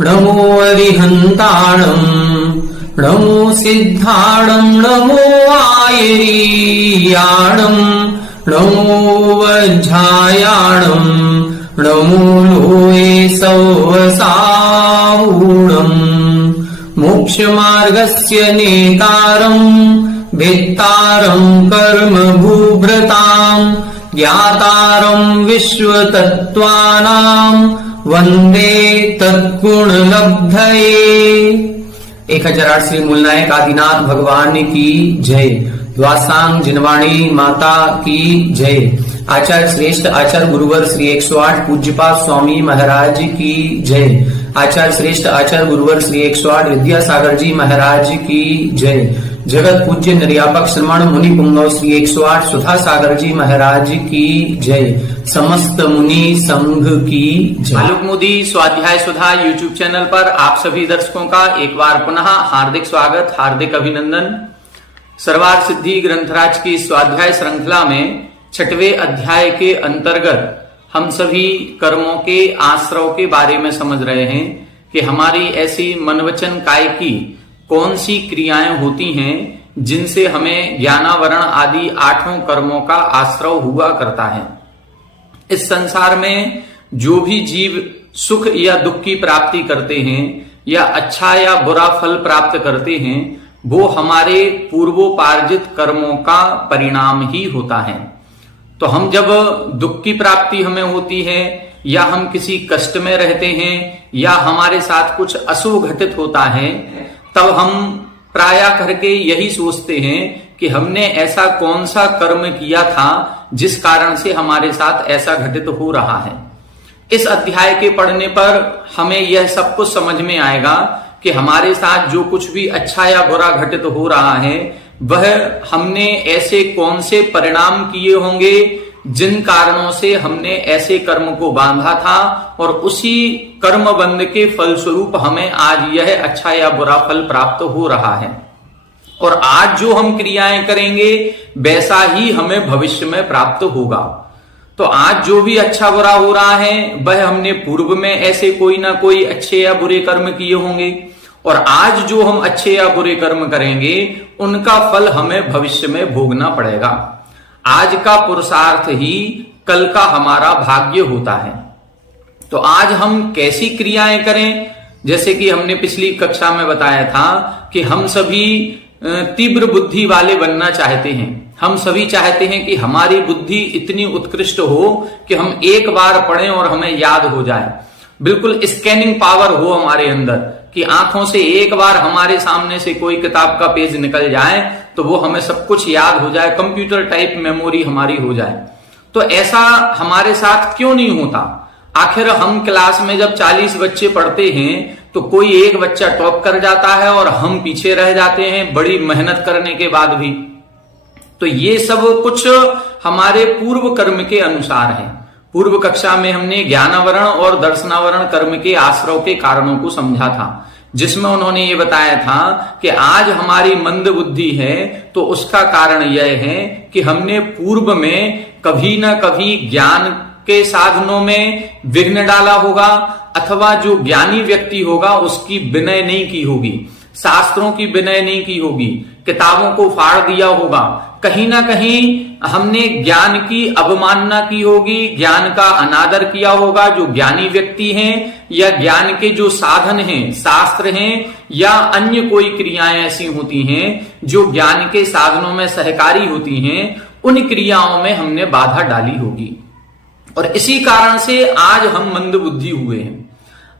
नमो अरिहन्ताणम् नमो सिद्धाणम् नमो आयरीयाणम् नमो वज्झायाणम् नमो लोये सौवसावूणम् मोक्षमार्गस्य नेतारम् भेत्तारम् कर्म भूभृताम् ज्ञातारम् विश्वतत्त्वानाम् वंदे तत्गुणलब्धये। 1008 श्री मूलनायक आदिनाथ भगवान की जय। द्वासांग जिनवाणी माता की जय। आचार्य श्रेष्ठ आचार्य गुरुवर श्री 108 पूज्यपाद स्वामी महाराज की जय। आचार्य श्रेष्ठ आचार्य गुरुवर श्री 108 विद्यासागर जी महाराज की जय। जगत पूज्य निर्यापक श्रमण मुनि पुंगव श्री 108 सुधा सागर जी महाराज की जय। समस्त मुनि संघ की जय। आलोक मोदी स्वाध्याय सुधा यूट्यूब चैनल पर आप सभी दर्शकों का एक बार पुनः हार्दिक स्वागत, हार्दिक अभिनंदन। सर्वार्थ सिद्धि ग्रंथराज की स्वाध्याय श्रृंखला में 6वें अध्याय के अंतर्गत हम सभी कर्मों के आश्रव के बारे में समझ रहे हैं कि हमारी ऐसी मन वचन काय की कौन सी क्रियाएं होती हैं जिनसे हमें ज्ञानावरण आदि 8 कर्मों का आश्रव हुआ करता है। इस संसार में जो भी जीव सुख या दुख की प्राप्ति करते हैं या अच्छा या बुरा फल प्राप्त करते हैं वो हमारे पूर्वोपार्जित कर्मों का परिणाम ही होता है। तो हम जब दुख की प्राप्ति हमें होती है या हम किसी कष्ट में रहते हैं या हमारे साथ कुछ अशुभ घटित होता है तब हम प्रायः करके यही सोचते हैं कि हमने ऐसा कौन सा कर्म किया था जिस कारण से हमारे साथ ऐसा घटित हो रहा है। इस अध्याय के पढ़ने पर हमें यह सब कुछ समझ में आएगा कि हमारे साथ जो कुछ भी अच्छा या बुरा घटित हो रहा है वह हमने ऐसे कौन से परिणाम किए होंगे जिन कारणों से हमने ऐसे कर्म को बांधा था और उसी कर्म बंध के फलस्वरूप हमें आज यह अच्छा या बुरा फल प्राप्त हो रहा है। और आज जो हम क्रियाएं करेंगे वैसा ही हमें भविष्य में प्राप्त होगा। तो आज जो भी अच्छा बुरा हो रहा है वह हमने पूर्व में ऐसे कोई ना कोई अच्छे या बुरे कर्म किए होंगे और आज जो हम अच्छे या बुरे कर्म करेंगे उनका फल हमें भविष्य में भोगना पड़ेगा। आज का पुरुषार्थ ही कल का हमारा भाग्य होता है। तो आज हम कैसी क्रियाएं करें, जैसे कि हमने पिछली कक्षा में बताया था कि हम सभी तीव्र बुद्धि वाले बनना चाहते हैं। हम सभी चाहते हैं कि हमारी बुद्धि इतनी उत्कृष्ट हो कि हम एक बार पढ़ें और हमें याद हो जाए। बिल्कुल स्कैनिंग पावर हो हमारे अंदर कि आंखों से एक बार हमारे सामने से कोई किताब का पेज निकल जाए तो वो हमें सब कुछ याद हो जाए, कंप्यूटर टाइप मेमोरी हमारी हो जाए। तो ऐसा हमारे साथ क्यों नहीं होता? आखिर हम क्लास में जब 40 बच्चे पढ़ते हैं तो कोई एक बच्चा टॉप कर जाता है और हम पीछे रह जाते हैं बड़ी मेहनत करने के बाद भी। तो ये सब कुछ हमारे पूर्व कर्म के अनुसार है। पूर्व कक्षा में हमने ज्ञानावरण और दर्शनावरण कर्म के आश्रव के कारणों को समझा था, जिसमें उन्होंने ये बताया था कि आज हमारी मंद बुद्धि है तो उसका कारण यह है कि हमने पूर्व में कभी ना कभी ज्ञान के साधनों में विघ्न डाला होगा अथवा जो ज्ञानी व्यक्ति होगा उसकी विनय नहीं की होगी, शास्त्रों की विनय नहीं की होगी, किताबों को फाड़ दिया होगा, कहीं ना कहीं हमने ज्ञान की अवमानना की होगी, ज्ञान का अनादर किया होगा। जो ज्ञानी व्यक्ति हैं या ज्ञान के जो साधन हैं, शास्त्र हैं या अन्य कोई क्रियाएं ऐसी होती हैं जो ज्ञान के साधनों में सहकारी होती हैं, उन क्रियाओं में हमने बाधा डाली होगी और इसी कारण से आज हम मंद बुद्धि हुए हैं।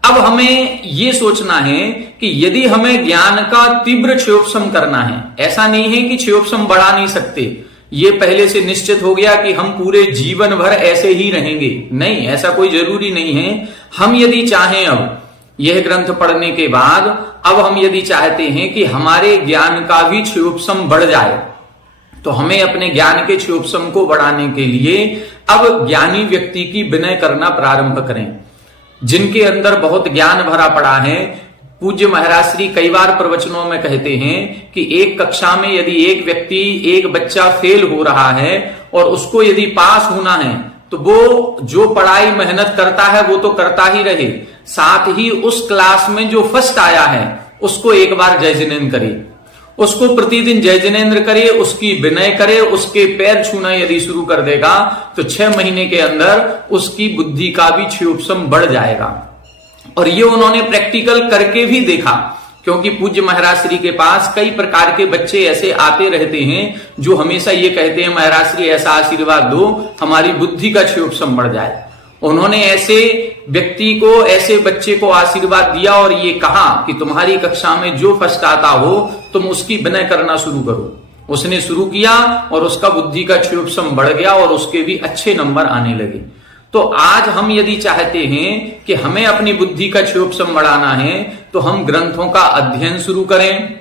अब हमें ये सोचना है कि यदि हमें ज्ञान का तीव्र क्षयोपशम करना है, ऐसा नहीं है कि क्षयोपशम बढ़ा नहीं सकते, ये पहले से निश्चित हो गया कि हम पूरे जीवन भर ऐसे ही रहेंगे, नहीं, ऐसा कोई जरूरी नहीं है। हम यदि चाहें अब यह ग्रंथ पढ़ने के बाद अब हम यदि चाहते हैं कि हमारे ज्ञान का भी क्षयोपशम बढ़ जाए तो हमें अपने ज्ञान के क्षयोपशम को बढ़ाने के लिए अब ज्ञानी व्यक्ति की विनय करना प्रारंभ करें, जिनके अंदर बहुत ज्ञान भरा पड़ा है। पूज्य महाराज श्री कई बार प्रवचनों में कहते हैं कि एक कक्षा में यदि एक व्यक्ति, एक बच्चा फेल हो रहा है और उसको यदि पास होना है तो वो जो पढ़ाई मेहनत करता है वो तो करता ही रहे, साथ ही उस क्लास में जो फर्स्ट आया है उसको एक बार जय जिनेन्द्र करे, उसको प्रतिदिन जय जिनेन्द्र करे, उसकी विनय करे, उसके पैर छूना यदि शुरू कर देगा तो 6 महीने के अंदर उसकी बुद्धि का भी क्षयोपशम बढ़ जाएगा। और ये उन्होंने प्रैक्टिकल करके भी देखा, क्योंकि पूज्य महाराज श्री के पास कई प्रकार के बच्चे ऐसे आते रहते हैं जो हमेशा ये कहते हैं महाराज श्री ऐसा आशीर्वाद दो हमारी बुद्धि का क्षयोपशम बढ़ जाए। उन्होंने ऐसे व्यक्ति को, ऐसे बच्चे को आशीर्वाद दिया और ये कहा कि तुम्हारी कक्षा में जो फर्स्ट आता हो तुम उसकी विनय करना शुरू करो। उसने शुरू किया और उसका बुद्धि का क्षयोपशम बढ़ गया और उसके भी अच्छे नंबर आने लगे। तो आज हम यदि चाहते हैं कि हमें अपनी बुद्धि का क्षयोपशम बढ़ाना है तो हम ग्रंथों का अध्ययन शुरू करें,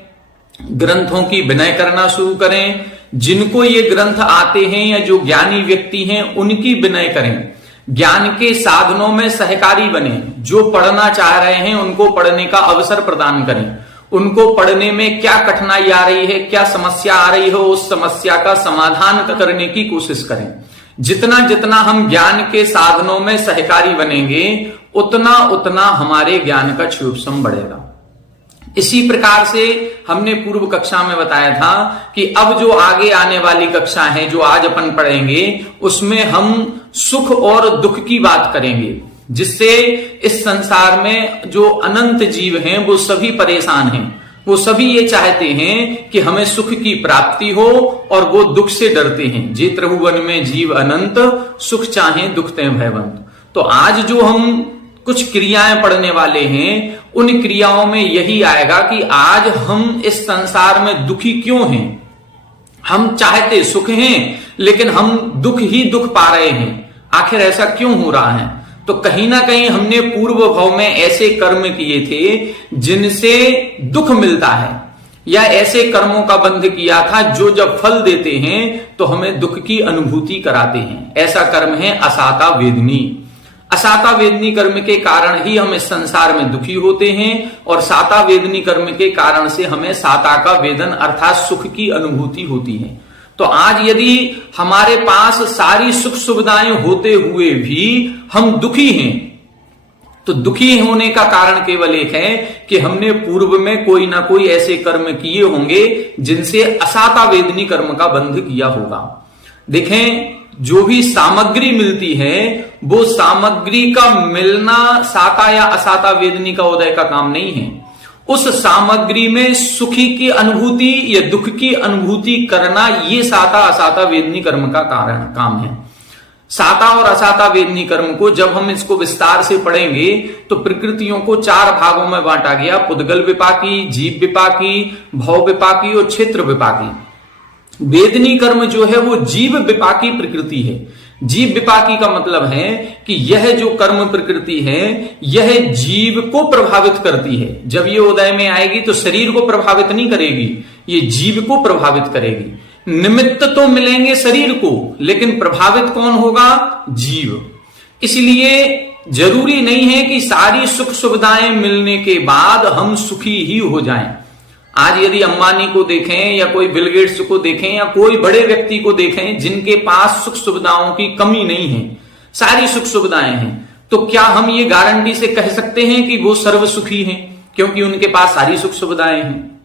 ग्रंथों की विनय करना शुरू करें। जिनको ये ग्रंथ आते हैं या जो ज्ञानी व्यक्ति हैं उनकी विनय करें, ज्ञान के साधनों में सहकारी बने। जो पढ़ना चाह रहे हैं उनको पढ़ने का अवसर प्रदान करें, उनको पढ़ने में क्या कठिनाई आ रही है, क्या समस्या आ रही हो, उस समस्या का समाधान करने की कोशिश करें। जितना जितना हम ज्ञान के साधनों में सहकारी बनेंगे उतना उतना हमारे ज्ञान का क्षयोपशम बढ़ेगा। इसी प्रकार से हमने पूर्व कक्षा में बताया था कि अब जो आगे आने वाली कक्षा है जो आज अपन पढ़ेंगे उसमें हम सुख और दुख की बात करेंगे, जिससे इस संसार में जो अनंत जीव हैं वो सभी परेशान हैं। वो सभी ये चाहते हैं कि हमें सुख की प्राप्ति हो और वो दुख से डरते हैं। जे त्रिभुवन में जीव अनंत, सुख चाहे दुख ते भयवंत। तो आज जो हम कुछ क्रियाएं पढ़ने वाले हैं उन क्रियाओं में यही आएगा कि आज हम इस संसार में दुखी क्यों हैं। हम चाहते सुख हैं लेकिन हम दुख ही दुख पा रहे हैं, आखिर ऐसा क्यों हो रहा है। तो कहीं ना कहीं हमने पूर्व भाव में ऐसे कर्म किए थे जिनसे दुख मिलता है, या ऐसे कर्मों का बंध किया था जो जब फल देते हैं तो हमें दुख की अनुभूति कराते हैं। ऐसा कर्म है असाता वेदनी। असाता वेदनी कर्म के कारण ही हम इस संसार में दुखी होते हैं और साता वेदनी कर्म के कारण से हमें साता का वेदन अर्थात सुख की अनुभूति होती है। तो आज यदि हमारे पास सारी सुख सुविधाएं होते हुए भी हम दुखी हैं तो दुखी होने का कारण केवल एक है कि हमने पूर्व में कोई ना कोई ऐसे कर्म किए होंगे जिनसे असाता वेदनी कर्म का बंध किया होगा। देखें, जो भी सामग्री मिलती है वो सामग्री का मिलना साता या असाता वेदनी का उदय का काम नहीं है। उस सामग्री में सुखी की अनुभूति या दुख की अनुभूति करना ये साता असाता वेदनी कर्म का कारण काम है। साता और असाता वेदनी कर्म को जब हम इसको विस्तार से पढ़ेंगे तो प्रकृतियों को 4 भागों में बांटा गया, पुद्गल विपाकी, जीव विपाकी, भव विपाकी और क्षेत्र विपाकी। वेदनी कर्म जो है वो जीव विपाकी प्रकृति है। जीव विपाकी का मतलब है कि यह जो कर्म प्रकृति है यह जीव को प्रभावित करती है। जब ये उदय में आएगी तो शरीर को प्रभावित नहीं करेगी, ये जीव को प्रभावित करेगी। निमित्त तो मिलेंगे शरीर को लेकिन प्रभावित कौन होगा? जीव। इसलिए जरूरी नहीं है कि सारी सुख सुविधाएं मिलने के बाद हम सुखी ही हो जाएं। आज यदि अंबानी को देखें या कोई बिल गेट्स को देखें या कोई बड़े व्यक्ति को देखें जिनके पास सुख सुविधाओं की कमी नहीं है, सारी सुख सुविधाएं हैं, तो क्या हम ये गारंटी से कह सकते हैं कि वो सर्व सुखी हैं क्योंकि उनके पास सारी सुख सुविधाएं हैं?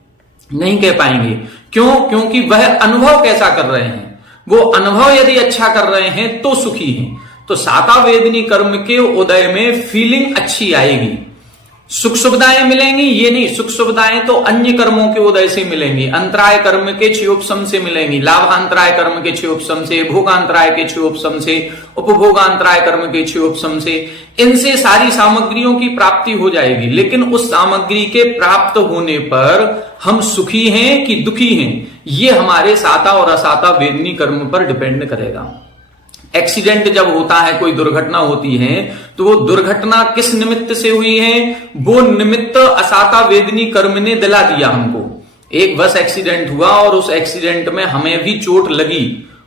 नहीं कह पाएंगे। क्यों? क्योंकि वह अनुभव कैसा कर रहे हैं। वो अनुभव यदि अच्छा कर रहे हैं तो सुखी हैं। तो साता वेदनी कर्म के उदय में फीलिंग अच्छी आएगी, सुख सुविधाएं मिलेंगी। ये नहीं, सुख सुविधाएं तो अन्य कर्मों के उदय से मिलेंगी, अंतराय कर्म के क्षयोपशम से मिलेंगी, लाभांतराय कर्म के क्षयोपशम से, भोगांतराय के क्षयोपशम से, उपभोगांतराय कर्म के क्षयोपशम से, इनसे सारी सामग्रियों की प्राप्ति हो जाएगी। लेकिन उस सामग्री के प्राप्त होने पर हम सुखी हैं कि दुखी हैं, ये हमारे साता और असाता वेदनी कर्म पर डिपेंड करेगा। एक्सीडेंट जब होता है, कोई दुर्घटना होती है, तो वो दुर्घटना किस निमित्त से हुई है? वो निमित्त असाता वेदनी कर्म ने दिला दिया हमको। एक बस एक्सीडेंट हुआ और उस एक्सीडेंट में हमें भी चोट लगी।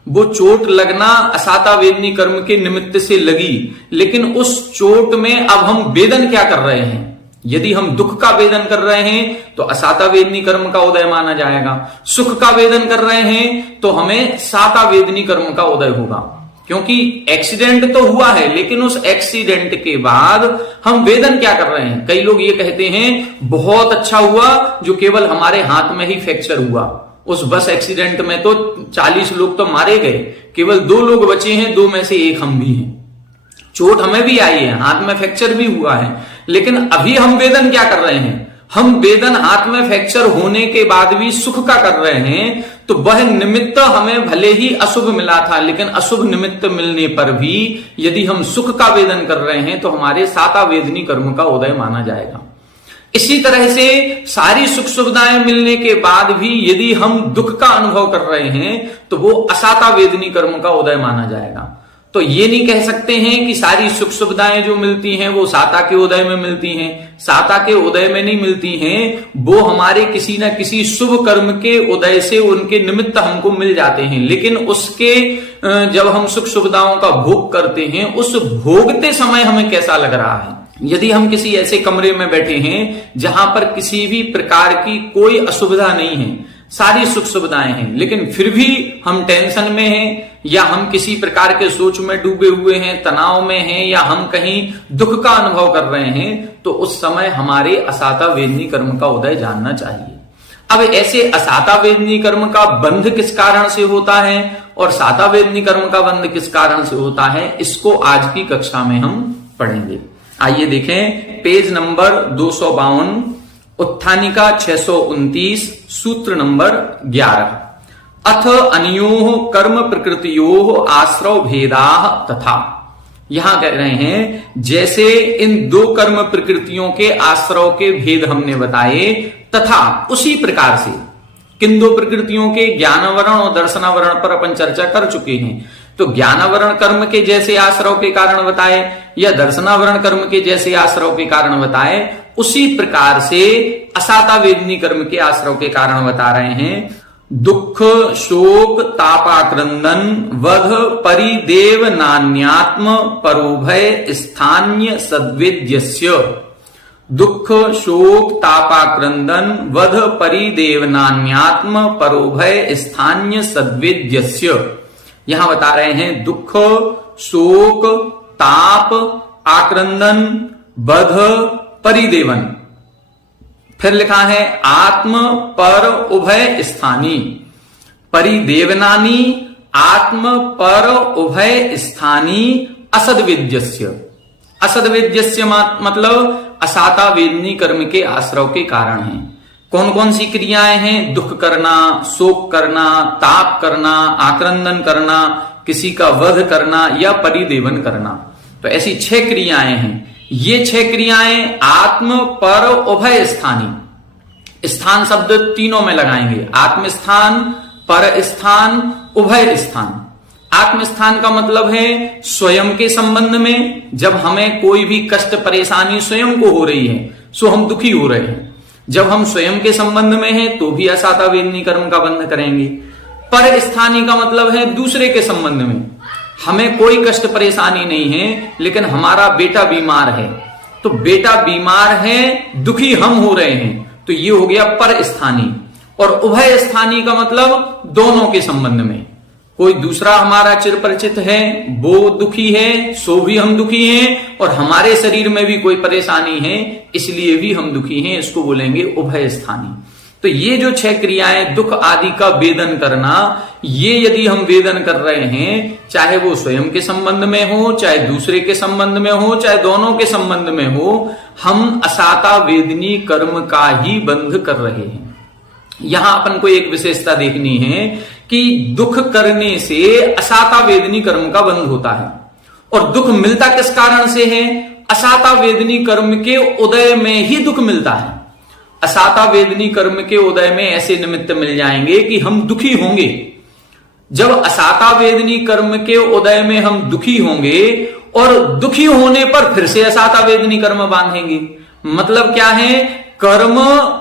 वो चोट लगना असाता वेदनी कर्म के निमित्त से लगी, लेकिन उस चोट में अब हम वेदन क्या कर रहे हैं? यदि हम दुख का वेदन कर रहे हैं तो असाता वेदनी कर्म का उदय माना जाएगा। सुख का वेदन कर रहे हैं तो हमें साता वेदनी कर्म का उदय होगा। क्योंकि एक्सीडेंट तो हुआ है, लेकिन उस एक्सीडेंट के बाद हम वेदन क्या कर रहे हैं। कई लोग ये कहते हैं बहुत अच्छा हुआ जो केवल हमारे हाथ में ही फ्रैक्चर हुआ। उस बस एक्सीडेंट में तो 40 लोग तो मारे गए, केवल 2 लोग बचे हैं, 2 में से 1 हम भी हैं। चोट हमें भी आई है, हाथ में फ्रैक्चर भी हुआ है, लेकिन अभी हम वेदन क्या कर रहे हैं। हम वेदन हाथ में फ्रैक्चर होने के बाद भी सुख का कर रहे हैं। तो वह निमित्त हमें भले ही अशुभ मिला था, लेकिन अशुभ निमित्त मिलने पर भी यदि हम सुख का वेदन कर रहे हैं तो हमारे साता वेदनी कर्म का उदय माना जाएगा। इसी तरह से सारी सुख सुविधाएं मिलने के बाद भी यदि हम दुख का अनुभव कर रहे हैं तो वो असाता वेदनी कर्म का उदय माना जाएगा। तो ये नहीं कह सकते हैं कि सारी सुख सुविधाएं जो मिलती हैं वो साता के उदय में मिलती हैं। साता के उदय में नहीं मिलती हैं, वो हमारे किसी ना किसी शुभ कर्म के उदय से उनके निमित्त हमको मिल जाते हैं। लेकिन उसके जब हम सुख सुविधाओं का भोग करते हैं, उस भोगते समय हमें कैसा लग रहा है। यदि हम किसी ऐसे कमरे में बैठे हैं जहां पर किसी भी प्रकार की कोई असुविधा नहीं है, सारी सुख सुविधाएं हैं, लेकिन फिर भी हम टेंशन में हैं या हम किसी प्रकार के सोच में डूबे हुए हैं, तनाव में हैं, या हम कहीं दुख का अनुभव कर रहे हैं, तो उस समय हमारे असाता वेदनी कर्म का उदय जानना चाहिए। अब ऐसे असाता वेदनी कर्म का बंध किस कारण से होता है और साता वेदनी कर्म का बंध किस कारण से होता है, इसको आज की कक्षा में हम पढ़ेंगे। आइए देखें पेज नंबर 252, उत्थानिका 629, सूत्र नंबर 11। अथ अन्योः कर्म प्रकृतियोः आश्रव भेदाः तथा। यहां कह रहे हैं जैसे इन 2 कर्म प्रकृतियों के आश्रव के भेद हमने बताए, तथा उसी प्रकार से किन 2 प्रकृतियों के, ज्ञानवरण और दर्शनावरण पर अपन चर्चा कर चुके हैं। तो ज्ञानवरण कर्म के जैसे आश्रव के कारण बताए या दर्शनावरण कर्म के जैसे आश्रव के कारण बताए, उसी प्रकार से असाता वेदनी कर्म के आश्रव के कारण बता रहे हैं। दुख शोक तापाक्रंदन वध परिदेव नान्यात्म परोभय स्थान्य सद्वेद्यस्य। दुख शोक तापाक्रंदन वध परिदेव नान्यात्म परोभय स्थान्य सद्वेद्यस्य। यहां बता रहे हैं दुख शोक ताप आक्रंदन वध परिदेवन। फिर लिखा है आत्म पर उभय स्थानी परिदेवनानी आत्म पर उभय स्थानी असद्वेद्यस्य। असद्वेद्यस्य मतलब असाता वेदनी कर्म के आश्रव के कारण है। कौन कौन सी क्रियाएं हैं? दुख करना, शोक करना, ताप करना, आक्रंदन करना, किसी का वध करना या परिदेवन करना। तो ऐसी 6 क्रियाएं हैं। ये 6 क्रियाएं आत्म पर उभय स्थानी, स्थान शब्द तीनों में लगाएंगे, आत्म स्थान, पर स्थान, उभय स्थान। आत्म स्थान का मतलब है स्वयं के संबंध में, जब हमें कोई भी कष्ट परेशानी स्वयं को हो रही है सो हम दुखी हो रहे हैं। जब हम स्वयं के संबंध में हैं तो भी असाता वेदनी कर्म का बंध करेंगे। पर स्थानी का मतलब है दूसरे के संबंध में, हमें कोई कष्ट परेशानी नहीं है लेकिन हमारा बेटा बीमार है, तो बेटा बीमार है, दुखी हम हो रहे हैं, तो ये हो गया पर स्थानी। और उभय स्थानी का मतलब दोनों के संबंध में, कोई दूसरा हमारा चिर परिचित है, वो दुखी है सो भी हम दुखी हैं, और हमारे शरीर में भी कोई परेशानी है इसलिए भी हम दुखी हैं, इसको बोलेंगे उभय स्थानी। तो ये जो 6 क्रियाएं दुख आदि का वेदन करना, ये यदि हम वेदन कर रहे हैं, चाहे वो स्वयं के संबंध में हो, चाहे दूसरे के संबंध में हो, चाहे दोनों के संबंध में हो, हम असाता वेदनी कर्म का ही बंध कर रहे हैं। यहां अपन को एक विशेषता देखनी है कि दुख करने से असाता वेदनी कर्म का बंध होता है। और दुख मिलता किस कारण से है? असाता वेदनी कर्म के उदय में ही दुख मिलता है। असाता वेदनी कर्म के उदय में ऐसे निमित्त मिल जाएंगे कि हम दुखी होंगे। जब असाता वेदनी कर्म के उदय में हम दुखी होंगे और दुखी होने पर फिर से असाता वेदनी कर्म बांधेंगे, मतलब क्या है? कर्म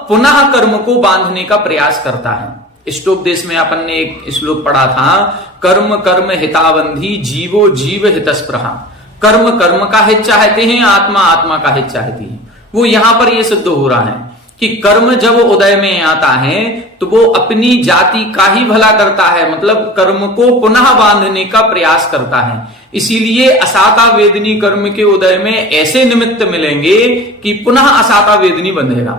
पुनः कर्म को बांधने का प्रयास करता है। इष्टोपदेश में अपन ने एक श्लोक पढ़ा था, कर्म कर्म हिताबंधी जीवो जीव हितस्पृहा। कर्म कर्म का हित चाहते हैं, आत्मा आत्मा का हित चाहती है। वो यहां पर ये सिद्ध हो रहा है कि कर्म जब उदय में आता है तो वो अपनी जाति का ही भला करता है, मतलब कर्म को पुनः बांधने का प्रयास करता है। इसीलिए असाता वेदनी कर्म के उदय में ऐसे निमित्त मिलेंगे कि पुनः असाता वेदनी बंधेगा।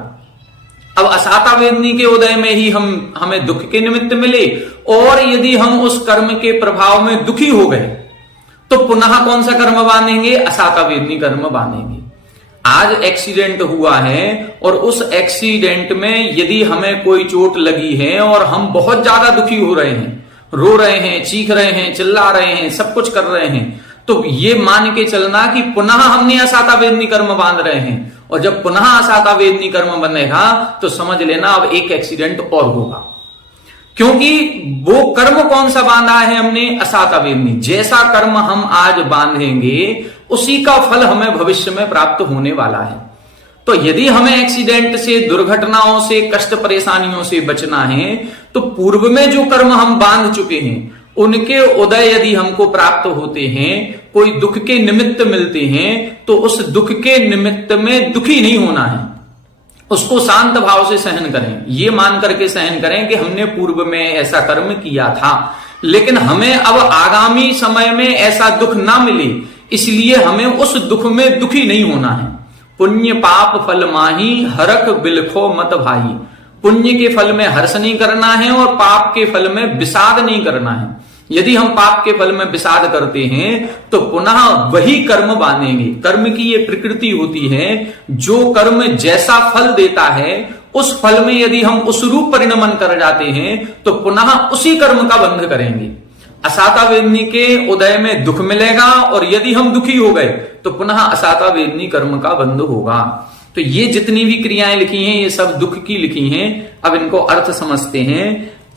अब असाता वेदनी के उदय में ही हमें दुख के निमित्त मिले, और यदि हम उस कर्म के प्रभाव में दुखी हो गए तो पुनः कौन सा कर्म बांधेंगे? असाता वेदनी कर्म बांधेंगे। आज एक्सीडेंट हुआ है और उस एक्सीडेंट में यदि हमें कोई चोट लगी है और हम बहुत ज्यादा दुखी हो रहे हैं, रो रहे हैं, चीख रहे हैं, चिल्ला रहे हैं, सब कुछ कर रहे हैं, तो ये मान के चलना कि पुनः हमने असाता वेदनी कर्म बांध रहे हैं, और जब पुनः असाता वेदनी कर्म बनेगा तो समझ लेना अब एक एक्सीडेंट और होगा। क्योंकि वो कर्म कौन सा बांधा है हमने? असाता वेदनी। जैसा कर्म हम आज बांधेंगे उसी का फल हमें भविष्य में प्राप्त होने वाला है। तो यदि हमें एक्सीडेंट से, दुर्घटनाओं से, कष्ट परेशानियों से बचना है तो पूर्व में जो कर्म हम बांध चुके हैं उनके उदय यदि हमको प्राप्त होते हैं, कोई दुख के निमित्त मिलते हैं, तो उस दुख के निमित्त में दुखी नहीं होना है, उसको शांत भाव से सहन करें। ये मान करके सहन करें कि हमने पूर्व में ऐसा कर्म किया था, लेकिन हमें अब आगामी समय में ऐसा दुख ना मिले, इसलिए हमें उस दुख में दुखी नहीं होना है। पुण्य पाप फल माही हरक बिलखो मत भाई। पुण्य के फल में हर्ष नहीं करना है और पाप के फल में विषाद नहीं करना है। यदि हम पाप के फल में विषाद करते हैं तो पुनः वही कर्म बांधेंगे। कर्म की ये प्रकृति होती है, जो कर्म जैसा फल देता है उस फल में यदि हम उस रूप परिणमन कर जाते हैं तो पुनः उसी कर्म का बंध करेंगे। असाता वेदनी के उदय में दुख मिलेगा, और यदि हम दुखी हो गए तो पुनः असाता वेदनी कर्म का बंध होगा। तो ये जितनी भी क्रियाएं लिखी हैं ये सब दुख की लिखी हैं। अब इनको अर्थ समझते हैं।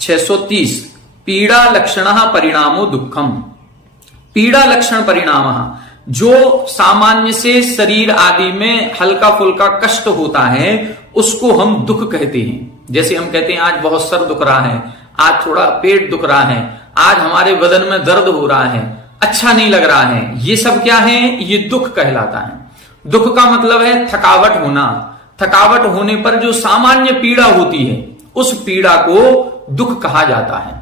630 पीड़ा लक्षण परिणामो दुखम। पीड़ा लक्षण परिणाम, जो सामान्य से शरीर आदि में हल्का फुल्का कष्ट होता है उसको हम दुख कहते हैं। जैसे हम कहते हैं आज बहुत सर दुख रहा है, आज थोड़ा पेट दुख रहा है, आज हमारे बदन में दर्द हो रहा है, अच्छा नहीं लग रहा है, ये सब क्या है? ये दुख कहलाता है। दुख का मतलब है थकावट होना। थकावट होने पर जो सामान्य पीड़ा होती है उस पीड़ा को दुख कहा जाता है।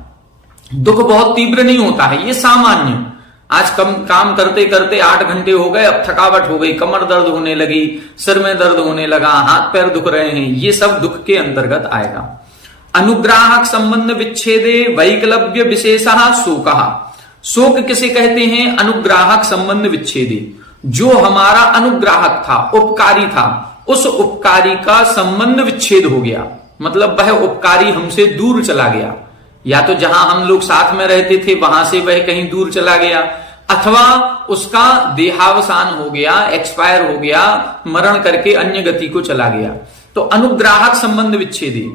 दुख बहुत तीव्र नहीं होता है, ये सामान्य। आज काम करते करते 8 घंटे हो गए, अब थकावट हो गई, कमर दर्द होने लगी, सिर में दर्द होने लगा, हाथ पैर दुख रहे हैं, ये सब दुख के अंतर्गत आएगा। अनुग्राहक संबंध विच्छेदे वैकलव्य विशेषः शोकः। शोक किसे कहते हैं? अनुग्राहक संबंध विच्छेदे। जो हमारा अनुग्राहक था, उपकारी था, उस उपकारी का संबंध विच्छेद हो गया, मतलब वह उपकारी हमसे दूर चला गया। या तो जहां हम लोग साथ में रहते थे वहां से वह कहीं दूर चला गया, अथवा उसका देहावसान हो गया, एक्सपायर हो गया, मरण करके अन्य गति को चला गया। तो अनुग्राहक संबंध विच्छेदी,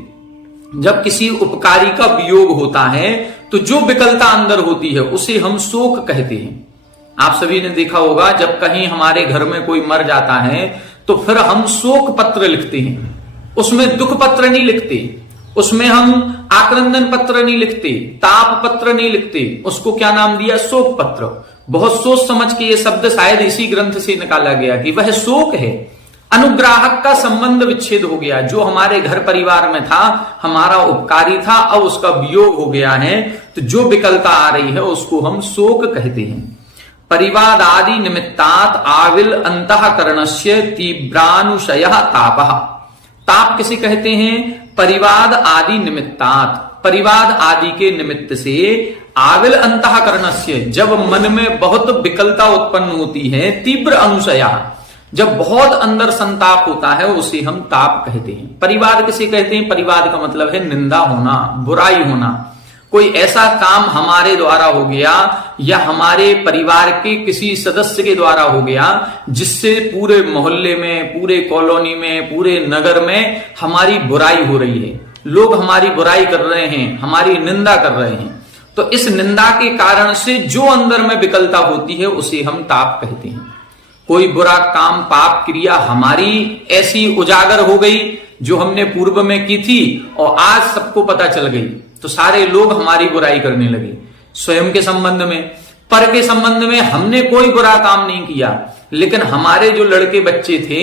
जब किसी उपकारी का वियोग होता है तो जो विकलता अंदर होती है उसे हम शोक कहते हैं। आप सभी ने देखा होगा जब कहीं हमारे घर में कोई मर जाता है तो फिर हम शोक पत्र लिखते हैं, उसमें दुख पत्र नहीं लिखते, उसमें हम आक्रंदन पत्र नहीं लिखते, ताप पत्र नहीं लिखते, उसको क्या नाम दिया? शोक पत्र। बहुत सोच समझ के ये शब्द शायद इसी ग्रंथ से निकाला गया कि वह शोक है। अनुग्राहक का संबंध विच्छेद हो गया, जो हमारे घर परिवार में था, हमारा उपकारी था, अब उसका वियोग हो गया है, तो जो विकलता आ रही है उसको हम शोक कहते हैं। परिवाद आदि निमित्तात् आविल अंतःकरणस्य तीव्रानुशयः तापः। ताप किसे कहते हैं? परिवाद आदि निमित्तात्, परिवाद आदि के निमित्त से, आविल अंतःकरणस्य, जब मन में बहुत विकलता उत्पन्न होती है, तीव्र अनुशया, जब बहुत अंदर संताप होता है उसे हम ताप कहते हैं। परिवाद किसे कहते हैं? परिवाद का मतलब है निंदा होना, बुराई होना। कोई ऐसा काम हमारे द्वारा हो गया या हमारे परिवार के किसी सदस्य के द्वारा हो गया जिससे पूरे मोहल्ले में, पूरे कॉलोनी में, पूरे नगर में हमारी बुराई हो रही है, लोग हमारी बुराई कर रहे हैं, हमारी निंदा कर रहे हैं। तो इस निंदा के कारण से जो अंदर में विकलता होती है उसे हम ताप कहते हैं। कोई बुरा काम, पाप क्रिया हमारी ऐसी उजागर हो गई जो हमने पूर्व में की थी और आज सबको पता चल गई, तो सारे लोग हमारी बुराई करने लगे। स्वयं के संबंध में, पर के संबंध में हमने कोई बुरा काम नहीं किया, लेकिन हमारे जो लड़के बच्चे थे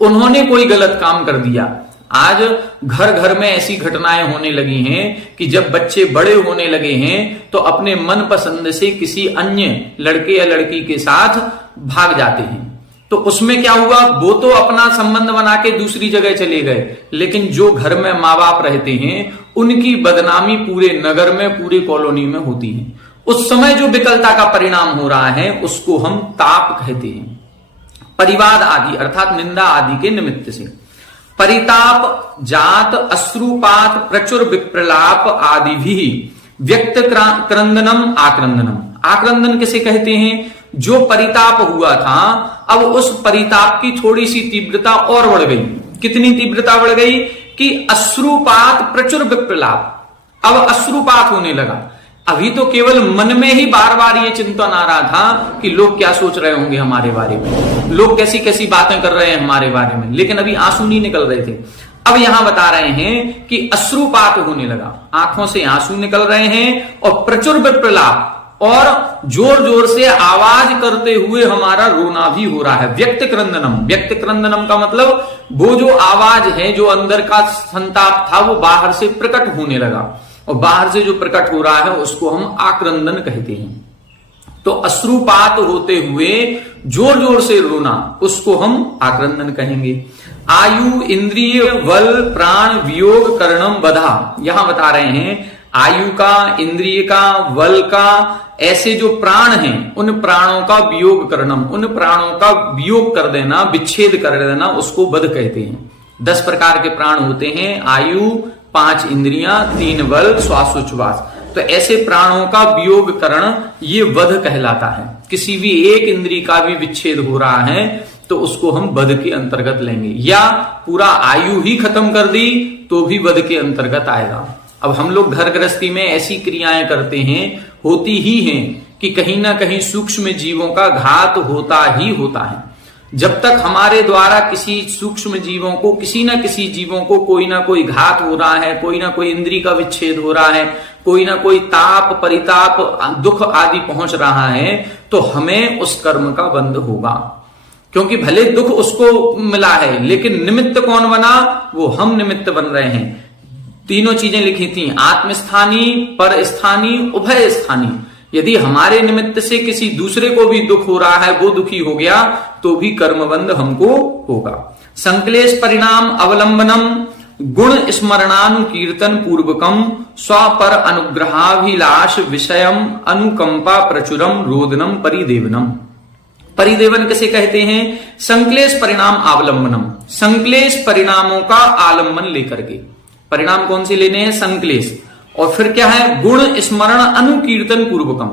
उन्होंने कोई गलत काम कर दिया, आज घर घर में ऐसी घटनाएं होने लगी हैं कि जब बच्चे बड़े होने लगे हैं तो अपने मन पसंद से किसी अन्य लड़के या लड़की के साथ भाग जाते हैं। तो उसमें क्या हुआ, वो तो अपना संबंध बना के दूसरी जगह चले गए, लेकिन जो घर में माँ बाप रहते हैं उनकी बदनामी पूरे नगर में, पूरे कॉलोनी में होती है। उस समय जो विकलता का परिणाम हो रहा है उसको हम ताप कहते हैं। परिवाद आदि अर्थात निंदा आदि के निमित्त से परिताप, जात, अश्रुपात, प्रचुर विप्रलाप आदि भी व्यक्त क्रंदनम आक्रंदनम। आक्रंदन किसे कहते हैं, जो परिताप हुआ था अब उस परिताप की थोड़ी सी तीव्रता और बढ़ गई। कितनी तीव्रता बढ़ गई कि अश्रुपात, प्रचुर विप्रलाप, अब अश्रुपात होने लगा। अभी तो केवल मन में ही बार बार ये चिंतन आ रहा था कि लोग क्या सोच रहे होंगे हमारे बारे में, लोग कैसी कैसी बातें कर रहे हैं हमारे बारे में, लेकिन अभी आंसू नहीं निकल रहे थे। अब यहां बता रहे हैं कि अश्रुपात होने लगा, आंखों से आंसू निकल रहे हैं, और प्रचुर विप्रलाप, और जोर जोर से आवाज करते हुए हमारा रोना भी हो रहा है। व्यक्त क्रंदनम, व्यक्त क्रंदनम का मतलब वो जो आवाज है, जो अंदर का संताप था वो बाहर से प्रकट होने लगा, और बाहर से जो प्रकट हो रहा है उसको हम आक्रंदन कहते हैं। तो अश्रुपात होते हुए जोर जोर से रोना, उसको हम आक्रंदन कहेंगे। आयु, इंद्रिय, बल, प्राण, वियोग, कर्णम, बधा। यहां बता रहे हैं आयु का, इंद्रिय का, बल का, ऐसे जो प्राण हैं उन प्राणों का वियोग करनम, उन प्राणों का वियोग कर देना, विच्छेद कर देना, उसको वध कहते हैं। 10 प्रकार के प्राण होते हैं, आयु, 5 इंद्रियां, 3 बल, श्वासोच्छ्वास। तो ऐसे प्राणों का वियोग करण ये वध कहलाता है। किसी भी एक इंद्री का भी विच्छेद हो रहा है तो उसको हम वध के अंतर्गत लेंगे, या पूरा आयु ही खत्म कर दी तो भी वध के अंतर्गत आएगा। अब हम लोग घर गृहस्थी में ऐसी क्रियाएं करते हैं, होती ही हैं, कि कहीं ना कहीं सूक्ष्म जीवों का घात होता ही होता है। जब तक हमारे द्वारा किसी सूक्ष्म जीवों को, किसी ना किसी जीवों को कोई ना कोई घात हो रहा है, कोई ना कोई इंद्री का विच्छेद हो रहा है, कोई ना कोई ताप, परिताप, दुख आदि पहुंच रहा है, तो हमें उस कर्म का बंध होगा। क्योंकि भले दुख उसको मिला है, लेकिन निमित्त कौन बना, वो हम निमित्त बन रहे हैं। तीनों चीजें लिखी थी, आत्मस्थानी, पर स्थानी, उभय स्थानी। यदि हमारे निमित्त से किसी दूसरे को भी दुख हो रहा है, वो दुखी हो गया, तो भी कर्मबंध हमको होगा। संक्लेश परिणाम अवलंबनम, गुण स्मरणानुकीर्तन पूर्वकम, स्वपर अनुग्रहाभिलाष विषयम, अनुकंपा प्रचुरम, रोदनम, परिदेवनम। परिदेवन किसे कहते हैं, संक्लेश परिणाम अवलंबनम, संक्लेश परिणामों का आलंबन लेकर के। परिणाम कौन से लेने हैं, संक्लेश। और फिर क्या है, गुण स्मरण अनुकीर्तन पूर्वकम।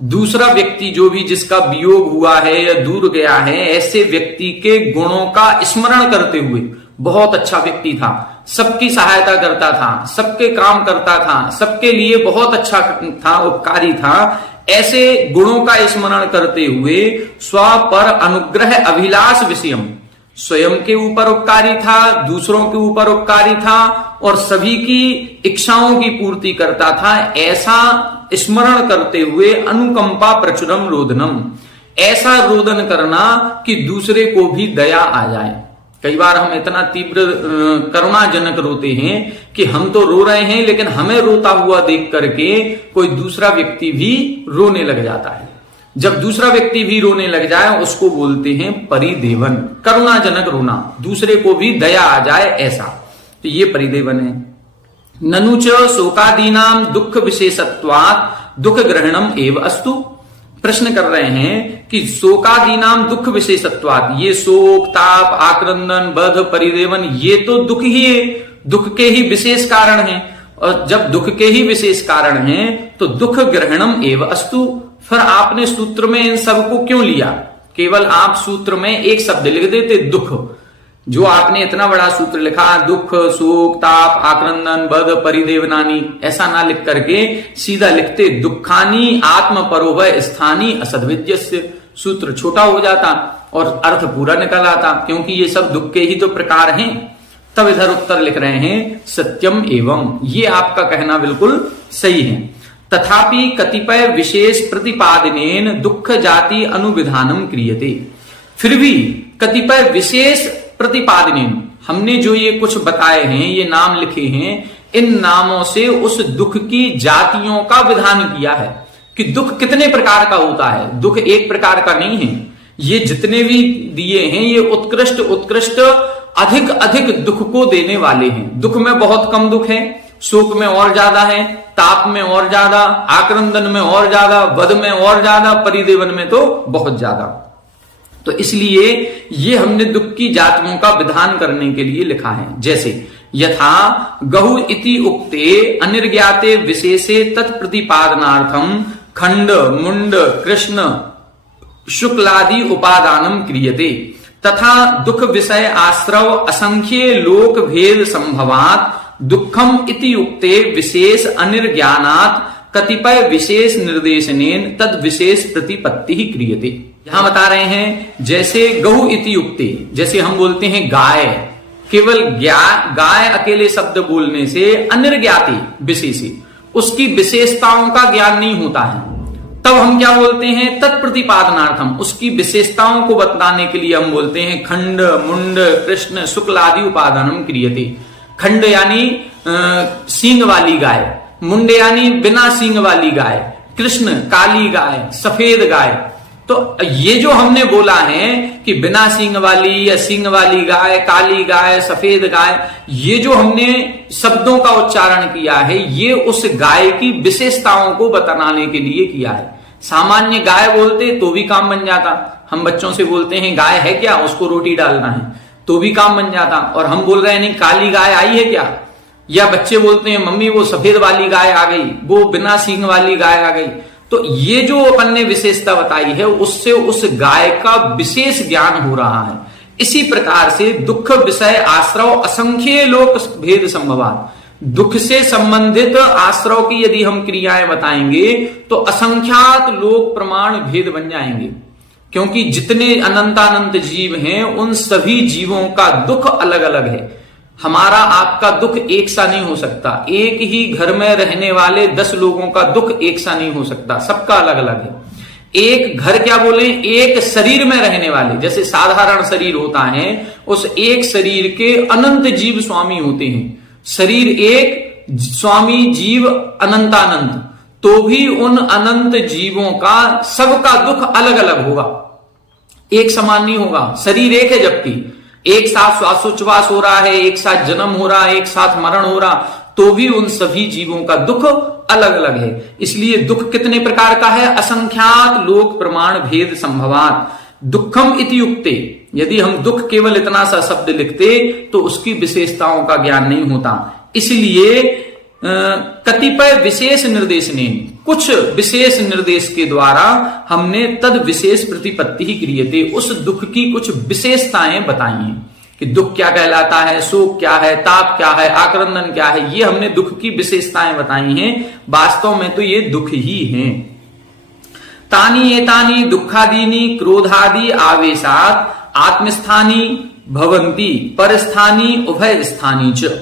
दूसरा व्यक्ति जो भी जिसका वियोग हुआ है या दूर गया है, ऐसे व्यक्ति के गुणों का स्मरण करते हुए, बहुत अच्छा व्यक्ति था, सबकी सहायता करता था, सबके काम करता था, सबके लिए बहुत अच्छा था, उपकारी था, ऐसे गुणों का स्मरण करते हुए स्व पर अनुग्रह अभिलाष विषयम, स्वयं के ऊपर उपकारी था, दूसरों के ऊपर उपकारी था, और सभी की इच्छाओं की पूर्ति करता था, ऐसा स्मरण करते हुए अनुकंपा प्रचुरम रोदनम, ऐसा रोदन करना कि दूसरे को भी दया आ जाए। कई बार हम इतना तीव्र करुणाजनक रोते हैं कि हम तो रो रहे हैं, लेकिन हमें रोता हुआ देख करके कोई दूसरा व्यक्ति भी रोने लग जाता है। जब दूसरा व्यक्ति भी रोने लग जाए उसको बोलते हैं परिदेवन, करुणाजनक रोना, दूसरे को भी दया आ जाए ऐसा, तो ये परिदेवन है। ननुच शोकादीनाम दुख विशेषत्वात् दुख ग्रहणम एव अस्तु। प्रश्न कर रहे हैं कि शोकादीनाम दुख विशेषत्वात्, ये शोक, ताप, आक्रंदन, बध, परिदेवन, ये तो दुख ही है, दुख के ही विशेष कारण हैं, और जब दुख के ही विशेष कारण हैं तो दुख ग्रहणम एव अस्तु। फिर आपने सूत्र में इन सब को क्यों लिया, केवल आप सूत्र में एक शब्द लिख देते दुख, जो आपने इतना बड़ा सूत्र लिखा, दुख, शोक, ताप, आक्रंदन, बध, परिदेवनानी, ऐसा ना लिख करके सीधा लिखते दुखानी आत्म परोभय स्थानी असद्विज्यस्य। सूत्र छोटा हो जाता और अर्थ पूरा निकल आता, क्योंकि ये सब दुख के ही तो प्रकार हैं। तब इधर उत्तर लिख रहे हैं सत्यम एवं, ये आपका कहना बिल्कुल सही है। तथापि कतिपय विशेष प्रतिपादनेन दुख जाति अनुविधानम क्रियते। फिर भी कतिपय विशेष प्रतिपादनेन, हमने जो ये कुछ बताए हैं, ये नाम लिखे हैं, इन नामों से उस दुख की जातियों का विधान किया है कि दुख कितने प्रकार का होता है। दुख एक प्रकार का नहीं है। ये जितने भी दिए हैं ये उत्कृष्ट उत्कृष्ट अधिक अधिक दुख को देने वाले हैं। दुख में बहुत कम दुख है, शोक में और ज्यादा है, ताप में और ज्यादा, आक्रंदन में और ज्यादा, वध में और ज्यादा, परिदेवन में तो बहुत ज्यादा। तो इसलिए ये हमने दुख की जातियों का विधान करने के लिए लिखा है। जैसे यथा गहु इति उक्ते अनिर्ज्ञाते विशेषे तत्प्रतिपादनार्थम खंड मुंड कृष्ण शुक्लादि उपादानम क्रियते तथा दुख विषय आश्रव असंख्य लोक भेद संभवात दुखम इति उक्ते विशेष अनिर्ज्ञानात् कतिपय विशेष निर्देशनेन तद विशेष प्रतिपत्ति ही क्रियते। यहां बता रहे हैं जैसे गहु इति उक्ते, जैसे हम बोलते हैं गाय, केवल गाय अकेले शब्द बोलने से अनिर्ज्ञाति विशेषी, उसकी विशेषताओं का ज्ञान नहीं होता है, तब हम क्या बोलते हैं तत्प्रतिपादनार्थम, उसकी विशेषताओं को बताने के लिए हम बोलते हैं खंड मुंड कृष्ण शुक्ल आदि उपादानम क्रियते। खंड यानी सींग वाली गाय, मुंड यानी बिना सींग वाली गाय, कृष्ण काली गाय, सफेद गाय। तो ये जो हमने बोला है कि बिना सींग वाली या सींग वाली गाय, काली गाय, सफेद गाय, ये जो हमने शब्दों का उच्चारण किया है ये उस गाय की विशेषताओं को बताने के लिए किया है। सामान्य गाय बोलते तो भी काम बन जाता। हम बच्चों से बोलते हैं गाय है क्या, उसको रोटी डालना है, तो भी काम बन जाता। और हम बोल रहे हैं नहीं काली गाय आई है क्या, या बच्चे बोलते हैं मम्मी वो सफेद वाली गाय आ गई, वो बिना सींग वाली गाय आ गई। तो ये जो अपन ने विशेषता बताई है उससे उस गाय का विशेष ज्ञान हो रहा है। इसी प्रकार से दुख विषय आश्रव असंख्य लोक भेद संभवात, दुख से संबंधित आश्रव की यदि हम क्रियाएं बताएंगे तो असंख्यात लोक प्रमाण भेद बन जाएंगे, क्योंकि जितने अनंतानंत जीव हैं उन सभी जीवों का दुख अलग अलग है। हमारा आपका दुख एक सा नहीं हो सकता, एक ही घर में रहने वाले 10 लोगों का दुख एक सा नहीं हो सकता, सबका अलग अलग है। एक घर क्या बोले, एक शरीर में रहने वाले, जैसे साधारण शरीर होता है उस एक शरीर के अनंत जीव स्वामी होते हैं। शरीर एक, स्वामी जीव अनंतानंत, तो भी उन अनंत जीवों का सबका दुख अलग अलग होगा, एक समान नहीं होगा। शरीर एक है जबकि एक साथ श्वासोच्छ्वास हो रहा है, एक साथ जन्म हो रहा है, एक साथ मरण हो रहा, तो भी उन सभी जीवों का दुख अलग अलग है। इसलिए दुख कितने प्रकार का है, असंख्यात लोक प्रमाण भेद संभवात दुखम इति उक्ते। यदि हम दुख केवल इतना सा शब्द लिखते तो उसकी विशेषताओं का ज्ञान नहीं होता। इसलिए कतिपय विशेष निर्देश ने, कुछ विशेष निर्देश के द्वारा हमने तद विशेष प्रतिपत्ति ही क्रियते, उस दुख की कुछ विशेषताएं बताई हैं कि दुख क्या कहलाता है, शोक क्या है, ताप क्या है, आक्रंदन क्या है, ये हमने दुख की विशेषताएं बताई हैं। वास्तव में तो ये दुख ही हैं। तानी एतानी दुखादीनी क्रोधादि आवेशात आत्मस्थानी भवंती परस्थानी उभय स्थानी च।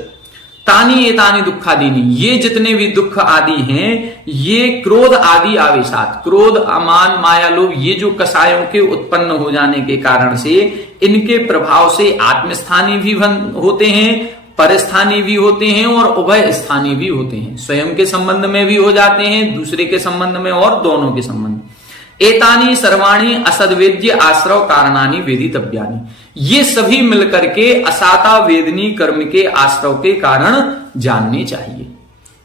तानी एतानी दुखादीनी, ये जितने भी दुख आदि हैं ये क्रोध आदि आवेशात, क्रोध अमान माया लोभ, ये जो कषायों के उत्पन्न हो जाने के कारण से इनके प्रभाव से आत्मस्थानी भी होते हैं, परस्थानी भी होते हैं और उभय स्थानी भी होते हैं। स्वयं के संबंध में भी हो जाते हैं, दूसरे के संबंध में और दोनों के संबंध। एतानी सर्वाणी असद्वेद्य आश्रव कारणानि वेदितव्यानि, ये सभी मिलकर के असाता वेदनी कर्म के आश्रव के कारण जानने चाहिए।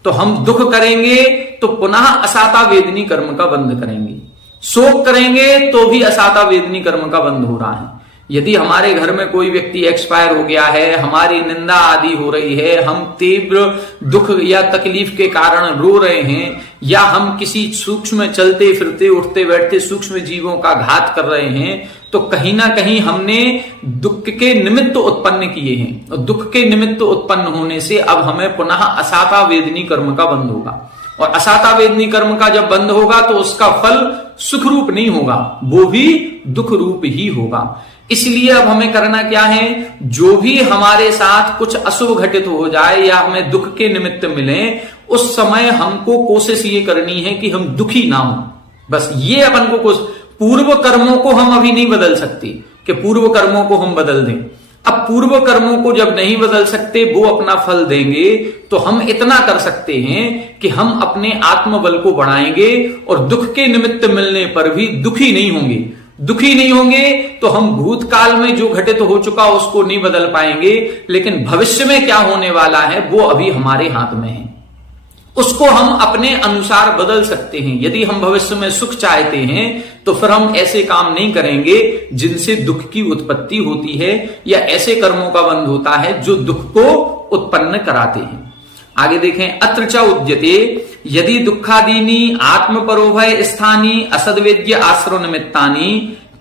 तो हम दुख करेंगे तो पुनः असाता वेदनी कर्म का बंध करेंगे, शोक करेंगे तो भी असाता वेदनी कर्म का बंध हो रहा है। यदि हमारे घर में कोई व्यक्ति एक्सपायर हो गया है, हमारी निंदा आदि हो रही है, हम तीव्र दुख या तकलीफ के कारण रो रहे हैं, या हम किसी सूक्ष्म चलते फिरते उठते बैठते सूक्ष्म जीवों का घात कर रहे हैं, तो कहीं ना कहीं हमने दुख के निमित्त उत्पन्न किए हैं। और दुख के निमित्त उत्पन्न होने से अब हमें पुनः असाता वेदनी कर्म का बंध होगा, और असाता वेदनी कर्म का जब बंध होगा तो उसका फल सुख रूप नहीं होगा, वो भी दुख रूप ही होगा। इसलिए अब हमें करना क्या है, जो भी हमारे साथ कुछ अशुभ घटित हो जाए या हमें दुख के निमित्त मिले, उस समय हमको कोशिश ये करनी है कि हम दुखी ना हो। बस ये अपन को पूर्व कर्मों को हम अभी नहीं बदल सकते कि पूर्व कर्मों को हम बदल दें, अब पूर्व कर्मों को जब नहीं बदल सकते, वो अपना फल देंगे, तो हम इतना कर सकते हैं कि हम अपने आत्मबल को बढ़ाएंगे और दुख के निमित्त मिलने पर भी दुखी नहीं होंगे। दुखी नहीं होंगे तो हम भूतकाल में जो घटित हो चुका उसको नहीं बदल पाएंगे, लेकिन भविष्य में क्या होने वाला है वो अभी हमारे हाथ में है, उसको हम अपने अनुसार बदल सकते हैं। यदि हम भविष्य में सुख चाहते हैं तो फिर हम ऐसे काम नहीं करेंगे जिनसे दुख की उत्पत्ति होती है या ऐसे कर्मों का बंध होता है जो दुख को उत्पन्न कराते हैं। आगे देखें, अत्र च उद्यते यदि दुखादीनी आत्मपरोभय स्थानी असद्वेद्य आश्रव निमित्तानि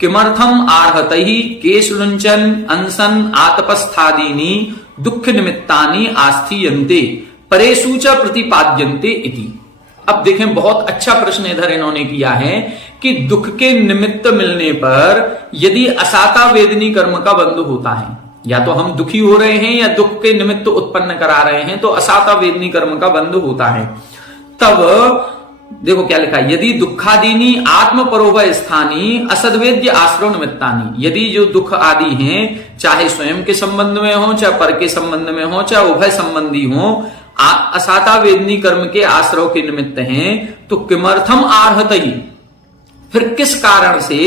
किमर्थम आर्हतहि केशलुंचन अंसन आतपस्थादीनी दुख निमित्तानि आस्थीयन्ते परेषु च प्रतिपाद्यन्ते इति। अब देखें, बहुत अच्छा प्रश्न इधर इन्होंने किया है कि दुख के निमित्त मिलने पर यदि असाता वेदनी कर्म का बंध होता है, या तो हम दुखी हो रहे हैं या दुख के निमित्त उत्पन्न करा रहे हैं, तो असाता वेदनी कर्म का बंध होता है। तब देखो क्या लिखा है, यदि दुखादीनी आत्म परोभय स्थानी असद्वेद्य आश्रव निमित्तानी, यदि जो दुख आदि हैं चाहे स्वयं के संबंध में हो, चाहे पर के संबंध में हो, चाहे उभय संबंधी हो, असाता वेदनी कर्म के आश्रव के निमित्त हैं, तो किमर्थम आर्हतई, फिर किस कारण से,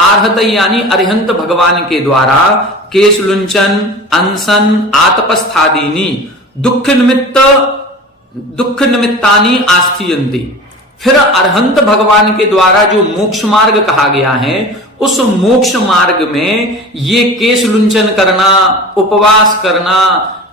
आर्हतई यानी अरिहंत भगवान के द्वारा, केशलुंचन अंसन आतपस्थादीनी दुख निमित्तानी आस्थीयन्ते, फिर अरहंत भगवान के द्वारा जो मोक्ष मार्ग कहा गया है, उस मोक्ष मार्ग में ये केश लुंचन करना, उपवास करना,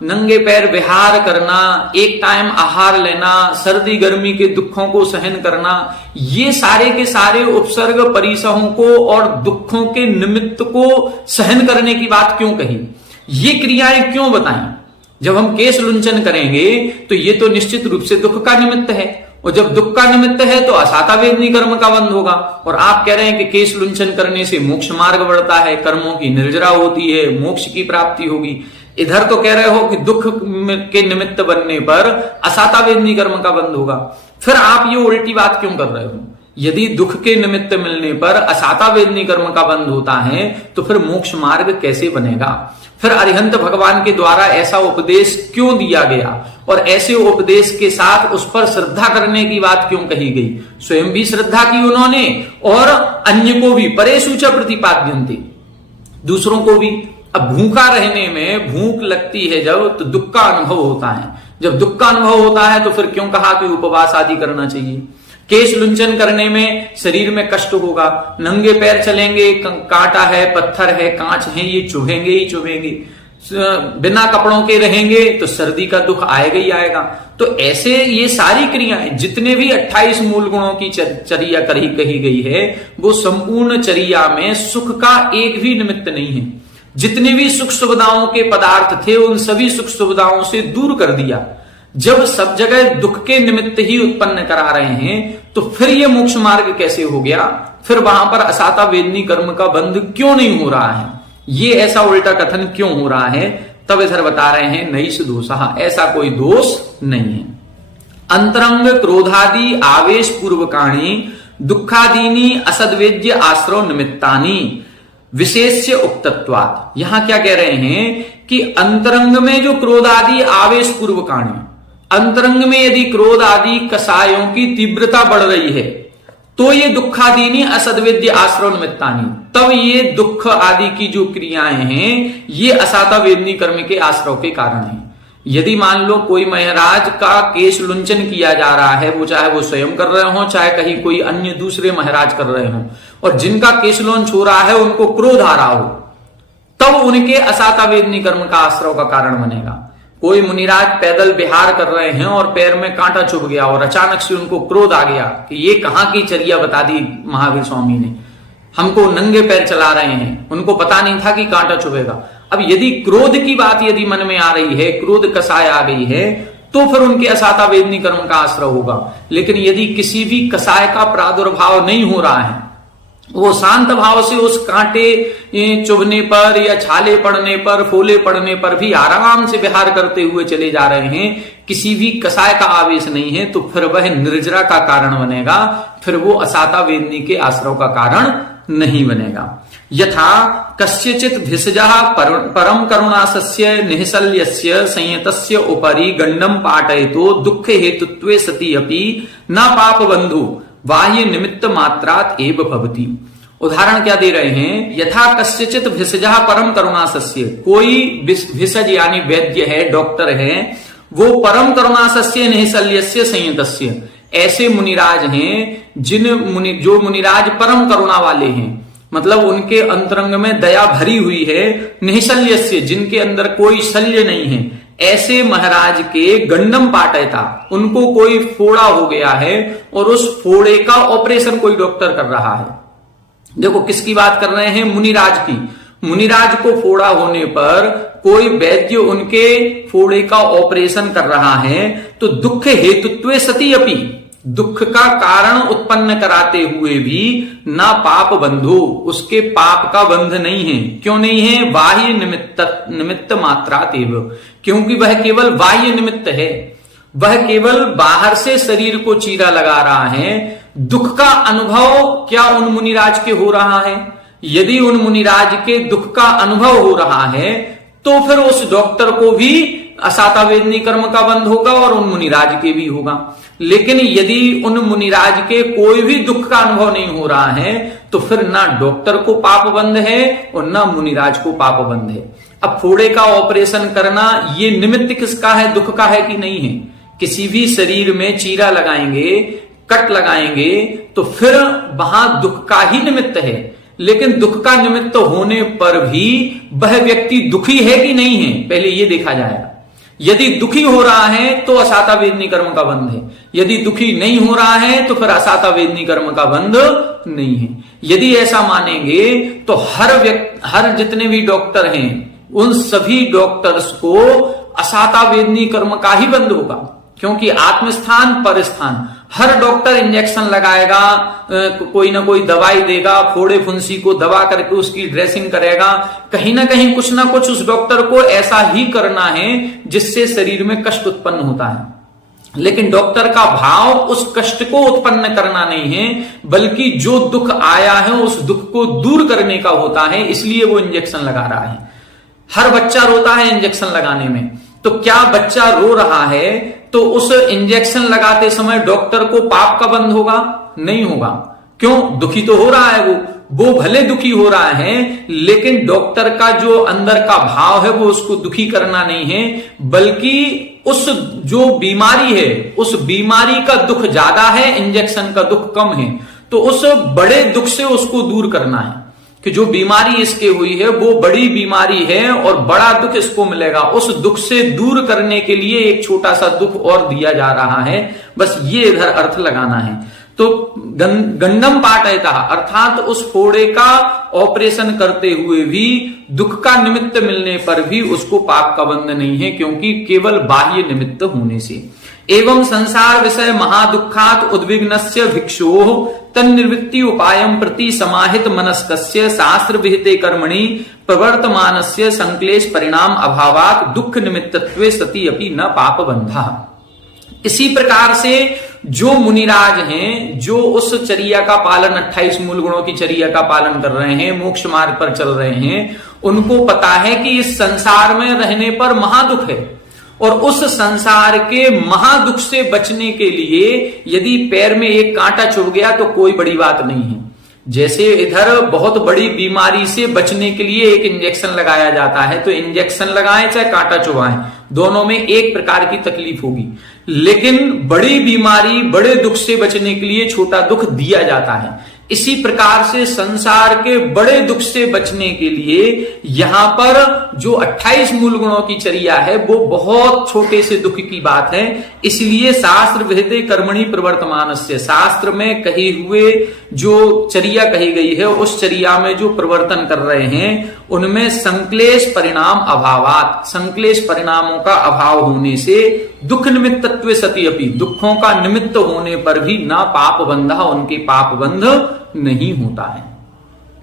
नंगे पैर विहार करना, एक टाइम आहार लेना, सर्दी गर्मी के दुखों को सहन करना, ये सारे के सारे उपसर्ग परिसहों को और दुखों के निमित्त को सहन करने की बात क्यों कही, ये क्रियाएं क्यों बताई? जब हम केश लुंचन करेंगे तो ये तो निश्चित रूप से दुख का निमित्त है, और जब दुख का निमित्त है तो असाता वेदनी कर्म का बंध होगा। और आप कह रहे हैं कि केश लुंचन करने से मोक्ष मार्ग बढ़ता है, कर्मों की निर्जरा होती है, मोक्ष की प्राप्ति होगी। इधर तो कह रहे हो कि दुख के निमित्त बनने पर असाता वेदनी कर्म का बंध होगा। फिर आप ये उल्टी बात क्यों कर रहे हो? यदि दुख के निमित्त मिलने पर असाता वेदनी कर्म का बंध होता है तो फिर मोक्ष मार्ग कैसे बनेगा? फिर अरिहंत भगवान के द्वारा ऐसा उपदेश क्यों दिया गया, और ऐसे उपदेश के साथ उस पर श्रद्धा करने की बात क्यों कही गई? स्वयं भी श्रद्धा की उन्होंने और अन्य को भी, परेषु च प्रतिपाद्यन्ते, दूसरों को भी। अब भूखा रहने में, भूख लगती है जब, तो दुख का अनुभव होता है। जब दुख का अनुभव होता है तो फिर क्यों कहा कि उपवास आदि करना चाहिए? केश लुंचन करने में शरीर में कष्ट होगा, नंगे पैर चलेंगे, कांटा है, पत्थर है, कांच है, ये चुभेंगे ही चुभेंगे। बिना कपड़ों के रहेंगे तो सर्दी का दुख आएगा ही आएगा। तो ऐसे ये सारी क्रियाएं, जितने भी 28 मूल गुणों की चर्या कही गई है, वो संपूर्ण चर्या में सुख का एक भी निमित्त नहीं है। जितने भी सुख सुविधाओं के पदार्थ थे उन सभी सुख सुविधाओं से दूर कर दिया। जब सब जगह दुख के निमित्त ही उत्पन्न करा रहे हैं तो फिर ये मोक्ष मार्ग कैसे हो गया? फिर वहां पर असाता वेदनी कर्म का बंध क्यों नहीं हो रहा है? ये ऐसा उल्टा कथन क्यों हो रहा है? तब इधर बता रहे हैं, नैष दोषः, ऐसा कोई दोष नहीं है। अंतरंग क्रोधादि आवेश पूर्वकाणी दुखादीनी असद्वेद्य आश्रव निमित्तानी विशेष्य उक्तत्वात्। यहां क्या कह रहे हैं कि अंतरंग में जो क्रोध आदि आवेश पूर्वकाणी, अंतरंग में यदि क्रोध आदि कसायों की तीव्रता बढ़ रही है तो ये दुखादीनी असद्वेद्य आश्रव निमित्तानी, तब ये दुख आदि की जो क्रियाएं हैं ये असाता वेदनी कर्म के आश्रव के कारण है। यदि मान लो कोई महाराज का केश लुंचन किया जा रहा है, वो चाहे वो स्वयं कर रहे हो, चाहे कहीं कोई अन्य दूसरे महाराज कर रहे हो, और जिनका केश लुंच हो रहा है उनको क्रोध आ रहा हो, तब उनके असाता वेदनी कर्म का आश्रव का कारण बनेगा। कोई मुनिराज पैदल विहार कर रहे हैं और पैर में कांटा चुभ गया और अचानक से उनको क्रोध आ गया कि ये कहां की चर्या बता दी महावीर स्वामी ने, हमको नंगे पैर चला रहे हैं, उनको पता नहीं था कि कांटा चुभेगा। अब यदि क्रोध की बात यदि मन में आ रही है, क्रोध कसाय आ गई है, तो फिर उनके असाता वेदनी कर्म का आश्रय होगा। लेकिन यदि किसी भी कसाय का प्रादुर्भाव नहीं हो रहा है, वो शांत भाव से उस कांटे चुभने पर या छाले पड़ने पर, फोले पड़ने पर भी आराम से विहार करते हुए चले जा रहे हैं, किसी भी कसाय का आवेश नहीं है, तो फिर वह निर्जरा का कारण बनेगा, फिर वो असाता वेदनी के आश्रय का कारण नहीं बनेगा। यथा कस्यचित् भिषजः परम करुणासस्य निःशल्यस्य संयतस्य उपरि गण्डं पाटयतो दुःख हेतुत्वे सति अपि न पाप बंधु बाह्य निमित्त मात्रात एव भवति। उदाहरण क्या दे रहे हैं, यथा कस्यचित् भिषजः परम करुणासस्य, कोई भिषज यानी वैद्य है, डॉक्टर है, वो परम करुणासस्य निःशल्यस्य संयतस्य, ऐसे मुनिराज हैं जो मुनिराज परम करुणा वाले हैं, मतलब उनके अंतरंग में दया भरी हुई है, निःशल्यस्य, जिनके अंदर कोई शल्य नहीं है, ऐसे महाराज के गंडम पाटयता, उनको कोई फोड़ा हो गया है और उस फोड़े का ऑपरेशन कोई डॉक्टर कर रहा है। देखो किसकी बात कर रहे हैं, मुनिराज की। मुनिराज को फोड़ा होने पर कोई वैद्य उनके फोड़े का ऑपरेशन कर रहा है, तो दुख हेतुत्वे सति अपि, दुख का कारण उत्पन्न कराते हुए भी ना पाप बंधु, उसके पाप का बंध नहीं है। क्यों नहीं है, बाह्य निमित्त मात्रात एव, क्योंकि वह केवल बाह्य निमित्त है, वह केवल बाहर से शरीर को चीरा लगा रहा है। दुख का अनुभव क्या उन मुनिराज के हो रहा है? यदि उन मुनिराज के दुख का अनुभव हो रहा है तो फिर उस डॉक्टर को भी असाता वेदनी कर्म का बंध होगा और उन मुनिराज के भी होगा। लेकिन यदि उन मुनिराज के कोई भी दुख का अनुभव नहीं हो रहा है तो फिर ना डॉक्टर को पाप बंध है और ना मुनिराज को पाप बंध है। अब फोड़े का ऑपरेशन करना ये निमित्त किसका है, दुख का है कि नहीं है? किसी भी शरीर में चीरा लगाएंगे, कट लगाएंगे तो फिर वहां दुख का ही निमित्त है। लेकिन दुख का निमित्त होने पर भी वह व्यक्ति दुखी है कि नहीं है, पहले ये देखा जाएगा। यदि दुखी हो रहा है तो असाता वेदनी कर्म का बंध है, यदि दुखी नहीं हो रहा है तो फिर असाता वेदनी कर्म का बंध नहीं है। यदि ऐसा मानेंगे तो हर जितने भी डॉक्टर हैं उन सभी डॉक्टर्स को असाता वेदनी कर्म का ही बंध होगा, क्योंकि आत्मस्थान पर स्थान, हर डॉक्टर इंजेक्शन लगाएगा, कोई ना कोई दवाई देगा, फोड़े फुंसी को दबा करके उसकी ड्रेसिंग करेगा, कहीं ना कहीं कुछ ना कुछ उस डॉक्टर को ऐसा ही करना है जिससे शरीर में कष्ट उत्पन्न होता है। लेकिन डॉक्टर का भाव उस कष्ट को उत्पन्न करना नहीं है, बल्कि जो दुख आया है उस दुख को दूर करने का होता है, इसलिए वो इंजेक्शन लगा रहा है। हर बच्चा रोता है इंजेक्शन लगाने में, तो क्या बच्चा रो रहा है तो उस इंजेक्शन लगाते समय डॉक्टर को पाप का बंध होगा? नहीं होगा। क्यों? दुखी तो हो रहा है वो भले दुखी हो रहा है, लेकिन डॉक्टर का जो अंदर का भाव है वो उसको दुखी करना नहीं है, बल्कि उस जो बीमारी है उस बीमारी का दुख ज्यादा है, इंजेक्शन का दुख कम है, तो उस बड़े दुख से उसको दूर करना है कि जो बीमारी इसके हुई है वो बड़ी बीमारी है और बड़ा दुख इसको मिलेगा। उस दुख से दूर करने के लिए एक छोटा सा दुख और दिया जा रहा है, बस ये इधर अर्थ लगाना है। तो गंडम पाटयता, अर्थात उस फोड़े का ऑपरेशन करते हुए भी दुख का निमित्त मिलने पर भी उसको पाप का बंध नहीं है, क्योंकि केवल बाह्य निमित्त होने से। एवं संसार विषय महादुखात उद्विग्नस्य भिक्षोः तन्निवृत्ति उपायं प्रति समाहित मनस्कस्य शास्त्र विहिते कर्मणि प्रवर्तमानस्य संक्लेश परिणाम अभावात दुख निमित्तत्वे सति अपि न पाप बंधः। इसी प्रकार से जो मुनिराज हैं, जो उस चर्या का पालन 28 मूल गुणों की चर्या का पालन कर रहे हैं, मोक्ष मार्ग पर चल रहे हैं, उनको पता है कि इस संसार में रहने पर महादुख है और उस संसार के महादुख से बचने के लिए यदि पैर में एक कांटा चुभ गया तो कोई बड़ी बात नहीं है। जैसे इधर बहुत बड़ी बीमारी से बचने के लिए एक इंजेक्शन लगाया जाता है, तो इंजेक्शन लगाएं चाहे कांटा चुभाएं, दोनों में एक प्रकार की तकलीफ होगी। लेकिन बड़ी बीमारी, बड़े दुख से बचने के लिए छोटा दुख दिया जाता है। इसी प्रकार से संसार के बड़े दुख से बचने के लिए यहां पर जो 28 मूल गुणों की चर्या है वो बहुत छोटे से दुख की बात है। इसलिए शास्त्र विहिते कर्मणि प्रवर्तमानस्य, शास्त्र में कहे हुए जो चर्या कही गई है उस चर्या में जो प्रवर्तन कर रहे हैं उनमें संक्लेश परिणाम अभावात, संक्लेश परिणामों का अभाव होने से दुख निमित्तत्वे सति अपि, दुखों का निमित्त होने पर भी ना पाप बंधा, उनके पाप बंध नहीं होता है।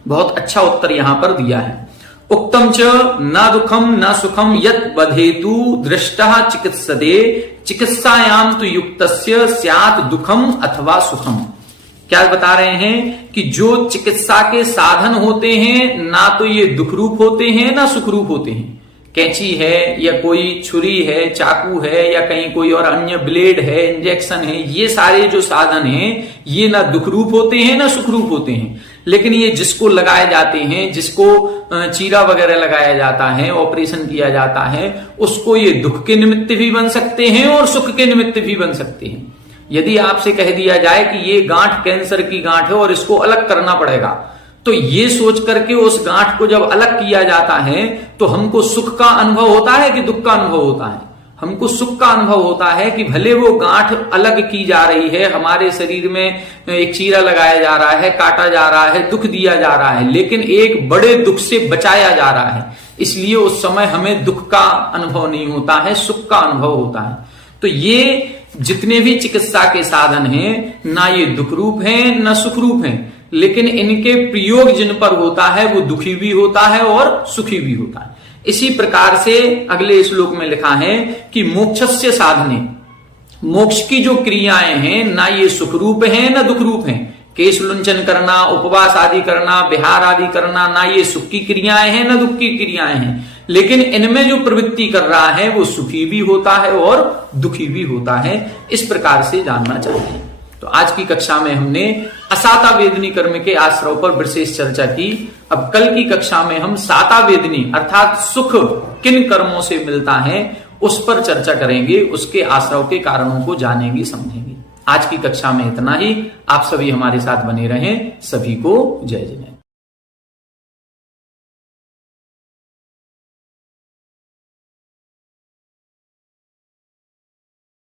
बहुत अच्छा उत्तर यहां पर दिया है। उक्तम च न दुखम न सुखम यत् बधेतु दृष्टः चिकित्सदे चिकित्सायाम तु युक्तस्य स्यात् दुखम अथवा सुखम। क्या बता रहे हैं कि जो चिकित्सा के साधन होते हैं ना तो ये दुख रूप होते हैं ना सुख रूप होते हैं। कैंची है या कोई छुरी है, चाकू है या कहीं कोई और अन्य ब्लेड है, इंजेक्शन है, ये सारे जो साधन हैं ये ना दुख रूप होते हैं ना सुख रूप होते हैं। लेकिन ये जिसको लगाए जाते हैं, जिसको चीरा वगैरह लगाया जाता है, ऑपरेशन किया जाता है, उसको ये दुख के निमित्त भी बन सकते हैं और सुख के निमित्त भी बन सकते हैं। यदि आपसे कह दिया जाए कि ये गांठ कैंसर की गांठ है और इसको अलग करना पड़ेगा, तो ये सोच करके उस गांठ को जब अलग किया जाता है तो हमको सुख का अनुभव होता है कि दुख का अनुभव होता है? हमको सुख का अनुभव होता है कि भले वो गांठ अलग की जा रही है, हमारे शरीर में एक चीरा लगाया जा रहा है, काटा जा रहा है, दुख दिया जा रहा है, लेकिन एक बड़े दुख से बचाया जा रहा है। इसलिए उस समय हमें दुख का अनुभव नहीं होता है, सुख का अनुभव होता है। तो ये जितने भी चिकित्सा के साधन हैं ना ये दुख रूप हैं ना सुख रूप हैं, लेकिन इनके प्रयोग जिन पर होता है वो दुखी भी होता है और सुखी भी होता है। इसी प्रकार से अगले श्लोक में लिखा है कि मोक्षस्य साधने, मोक्ष की जो क्रियाएं हैं ना ये सुख रूप हैं ना दुख रूप हैं। केश लुंचन करना, उपवास आदि करना, विहार आदि करना, ना ये सुख की क्रियाएं हैं ना दुख की क्रियाएं हैं, लेकिन इनमें जो प्रवृत्ति कर रहा है वो सुखी भी होता है और दुखी भी होता है। इस प्रकार से जानना चाहिए। तो आज की कक्षा में हमने असाता वेदनी कर्म के आश्रव पर विशेष चर्चा की। अब कल की कक्षा में हम साता वेदनी अर्थात सुख किन कर्मों से मिलता है उस पर चर्चा करेंगे, उसके आश्रव के कारणों को जानेंगे, समझेंगे। आज की कक्षा में इतना ही। आप सभी हमारे साथ बने रहें। सभी को जय जय।